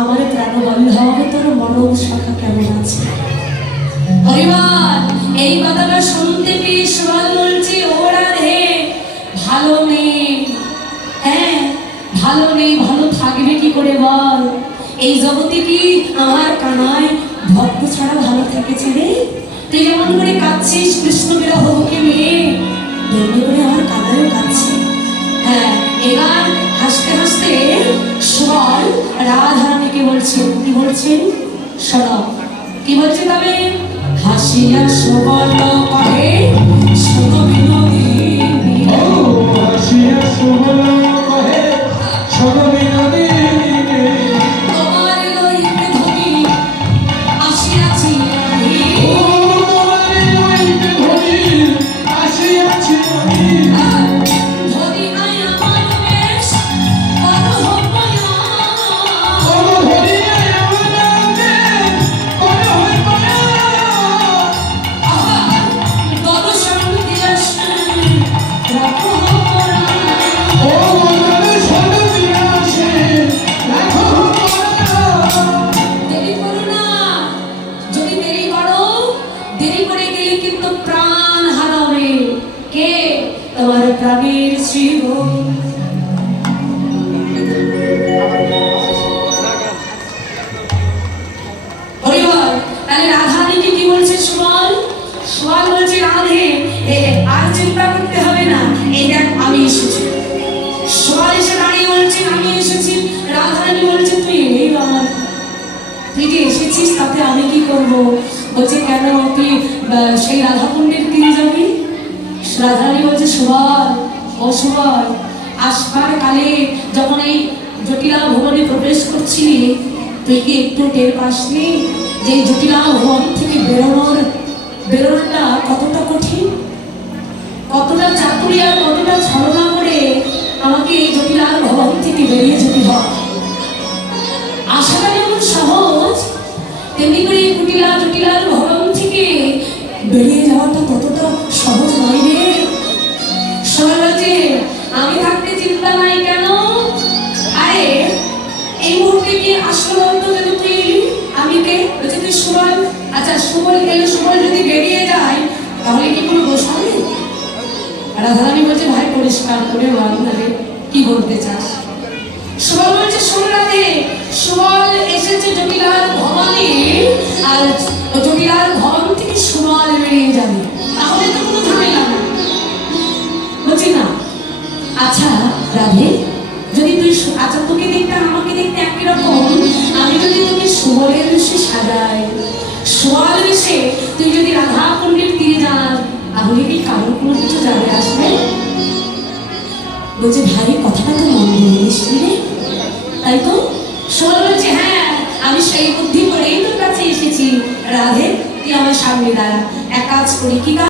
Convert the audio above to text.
আমার প্রাণবল্লভ তোর মনন শাখা কেমন আছে? হরিবল এই কথাটা শুনতে পেয়ে সুবল বলছে, ও রাধে ভালো নেই। হ্যাঁ ভালো নেই, ভালো থাকবে কি করে বল? এই জগতে কি আমার কানাই ভক্ত ছাড়া ভালো থেকেছে রে? তুই যেমন করে কাঁদছিস কৃষ্ণ বিরহকে নিয়ে, তেমনি করে আমার কানাইও কাঁদছে। হ্যাঁ এবার হাসতে হাসতে সুবল রাধারানীকে বলছেন, কি বলছেন শোনো, কি বলছে তবে? হাসিয়া সুবল কহে শোনো বিনোদিনী, ও হাসিয়া সুবল কহে শোনো বিনোদিনী, তোমার লইতে ধরি আসিয়াছি আমি, ও তোমার লইতে ধরি আসিয়াছি আমি, ধরি নাই আমার বেশ করহ মায়া, ও ধরি নাই আমার বেশ করহ মায়া, দর্শন দিয়াছে রাখো পরাণ, ও দর্শন দিয়াছে রাখো পরাণ। দেরি করো না, যদি দেরি করো, দেরি করে গেলে কিন্তু প্রাণ হারাবে। কে? তোমার প্রাণের শিব। হরিবল তাহলে রাধারানীকে কি বলছে সুবল? সুবল বলছে, রাধে আর চিন্তা করতে হবে না, এই দেখ আমি এসেছি। সুবল এসে দাঁড়িয়ে বলছেন, আমি এসেছি। রাধারানী বলছে, তুই এলেই আমার, তুই যে এসেছিস তাতে আমি কি করব? বলছে কেন, তুই সেই রাধাকুণ্ডের তীরে যাবি? রাধারানী বলছে, সুবল ও সুবল, আসবার কালে যখন এই জটিলা ভবনে প্রবেশ করছিলি, তুই কি একটু টের পাসনি যে জটিলা ভবন থেকে বেরোনোটা কতটা কঠিন, কতটা চাতুরি আর কতটা ছলনা করে আমাকে এই জটিলার ভবন থেকে বেরিয়ে যেতে হয়। আশাটা যেমন সহজ, তেমনি করে জটিলার ভবন থেকে বেরিয়ে যাওয়াটা ততটা সহজ নয় রে। সহজে আমি থাকতে চিন্তা নাই কেন? আরে এই মুহূর্তে কি আসলো বলতো কেন তুই এলি? আমি কে? বলছে তুই সুবল। আচ্ছা সুবল গেলে, সুবল যদি বেরিয়ে যায় তাহলে কি কোনো দোষ হবে? রাধারানী বলছে, ভাই পরিষ্কার করে বল তাহলে কি বলতে চাস? সুবল বলছে, শোন রাধে, সুবল এসেছে জটিলার ভবনে, আর জটিলার ভবন থেকে সুবল বেরিয়ে যাবে, তাহলে তো কোনো ঝামেলা না। বলছি না, আচ্ছা রাধে, যদি তুই আচ্ছা তোকে দেখতে আমাকে দেখতে একই রকম, আমি যদি তোকে সুবলের বেশে সাজাই, সুবল বেশে তুই যদি রাধা কুণ্ডের তীরে যাস, তাহলে কি কারোর কোনো কিছু যাবে আসবে? বলছে, ভাই কথাটা তো মন দিয়ে এসেছিলি, তাই তো? সুবল বলছে, হ্যাঁ আমি সেই বুদ্ধি করেই তোর কাছে এসেছি। রাধে তুই আমার সামনে দাঁড়া, এক কাজ করি। কি কাজ?